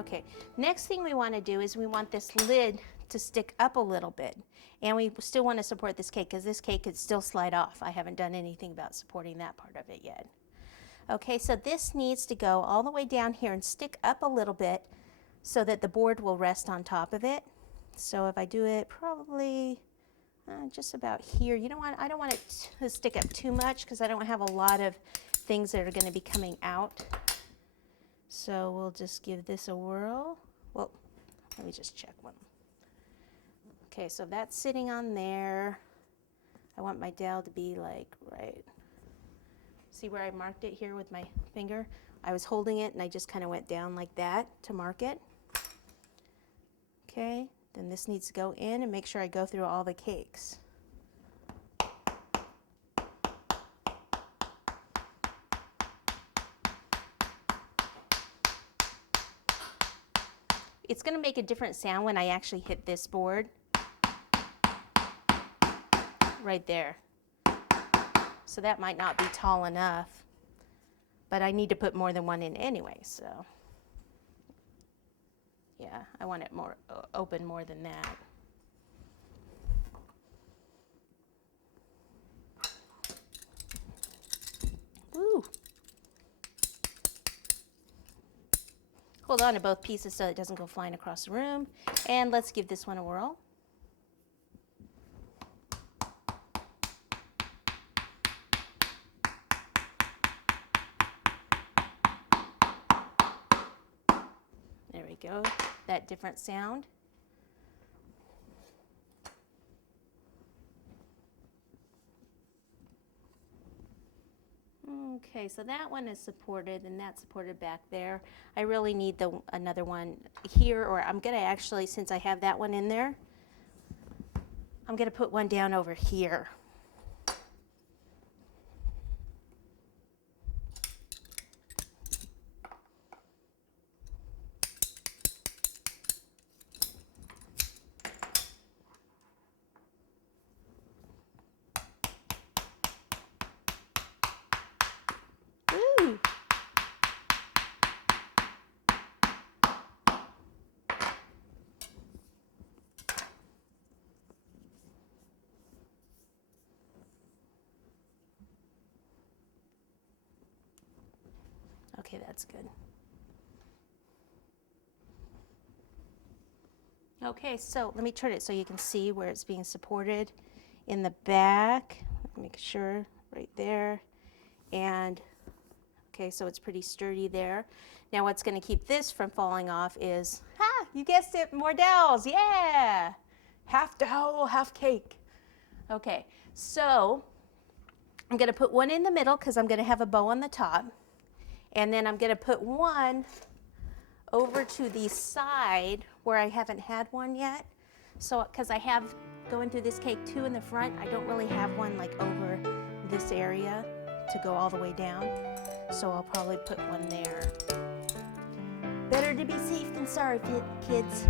Okay, next thing we want to do is we want this lid to stick up a little bit. And we still want to support this cake because this cake could still slide off. I haven't done anything about supporting that part of it yet. Okay, so this needs to go all the way down here and stick up a little bit so that the board will rest on top of it. So if I do it probably just about here, I don't want it to stick up too much because I don't have a lot of things that are going to be coming out. So we'll just give this a whirl. Well, let me just check one. Okay, so that's sitting on there. I want my dowel to be like right. See where I marked it here with my finger? I was holding it and I just kind of went down like that to mark it. Okay, then this needs to go in and make sure I go through all the cakes. It's going to make a different sound when I actually hit this board. Right there. So that might not be tall enough, but I need to put more than one in anyway, so yeah, I want it more open more than that. Woo! Hold on to both pieces so it doesn't go flying across the room, and let's give this one a whirl. There we go, that different sound. Okay, so that one is supported and that's supported back there. I really need another one here, or I'm gonna actually, since I have that one in there, I'm gonna put one down over here. Okay, that's good. Okay, so let me turn it so you can see where it's being supported in the back. Make sure right there. And okay, so it's pretty sturdy there. Now what's going to keep this from falling off is, you guessed it, more dowels. Yeah! Half dowel, half cake. Okay, so I'm going to put one in the middle because I'm going to have a bow on the top. And then I'm going to put one over to the side where I haven't had one yet. So, because I have going through this cake too in the front, I don't really have one like over this area to go all the way down. So I'll probably put one there. Better to be safe than sorry, kids.